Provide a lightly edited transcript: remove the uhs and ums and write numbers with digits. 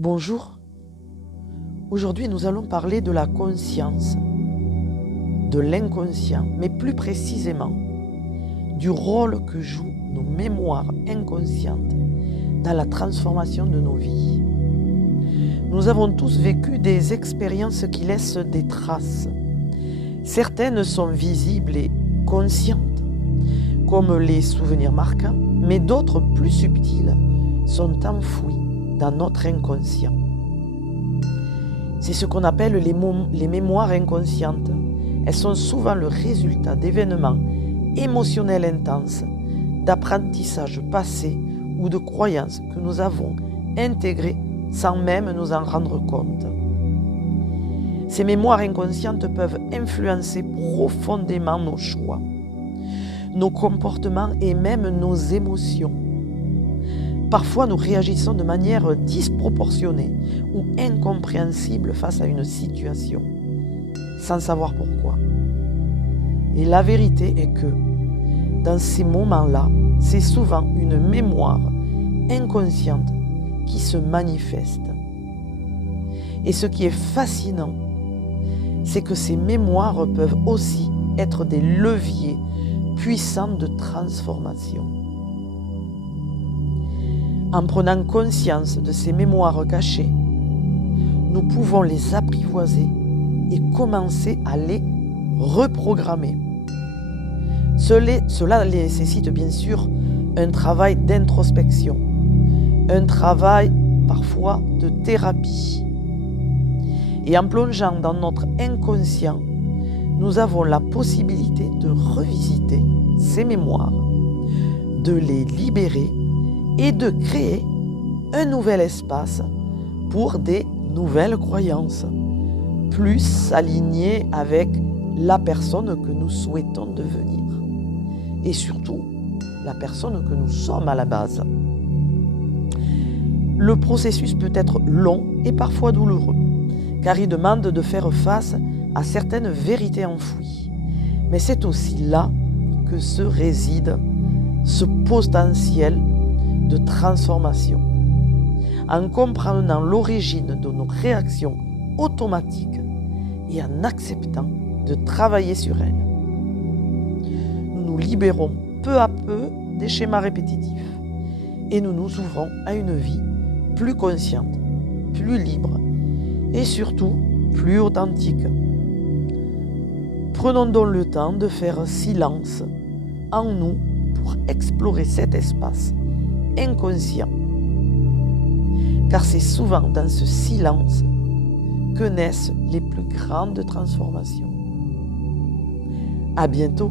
Bonjour, aujourd'hui nous allons parler de la conscience, de l'inconscient, mais plus précisément du rôle que jouent nos mémoires inconscientes dans la transformation de nos vies. Nous avons tous vécu des expériences qui laissent des traces. Certaines sont visibles et conscientes, comme les souvenirs marquants, mais d'autres plus subtiles sont enfouies dans notre inconscient. C'est ce qu'on appelle les mémoires inconscientes. Elles sont souvent le résultat d'événements émotionnels intenses, d'apprentissages passés ou de croyances que nous avons intégrées sans même nous en rendre compte. Ces mémoires inconscientes peuvent influencer profondément nos choix, nos comportements et même nos émotions. Parfois, nous réagissons de manière disproportionnée ou incompréhensible face à une situation, sans savoir pourquoi. Et la vérité est que, dans ces moments-là, c'est souvent une mémoire inconsciente qui se manifeste. Et ce qui est fascinant, c'est que ces mémoires peuvent aussi être des leviers puissants de transformation. En prenant conscience de ces mémoires cachées, nous pouvons les apprivoiser et commencer à les reprogrammer. Cela nécessite bien sûr un travail d'introspection, un travail parfois de thérapie. Et en plongeant dans notre inconscient, nous avons la possibilité de revisiter ces mémoires, de les libérer et de créer un nouvel espace pour des nouvelles croyances, plus alignées avec la personne que nous souhaitons devenir et surtout la personne que nous sommes à la base. Le processus peut être long et parfois douloureux, car il demande de faire face à certaines vérités enfouies. Mais c'est aussi là que se réside ce potentiel de transformation. En comprenant l'origine de nos réactions automatiques et en acceptant de travailler sur elles, nous nous libérons peu à peu des schémas répétitifs et nous nous ouvrons à une vie plus consciente, plus libre et surtout plus authentique. Prenons donc le temps de faire silence en nous pour explorer cet espace inconscient. Car c'est souvent dans ce silence que naissent les plus grandes transformations. À bientôt!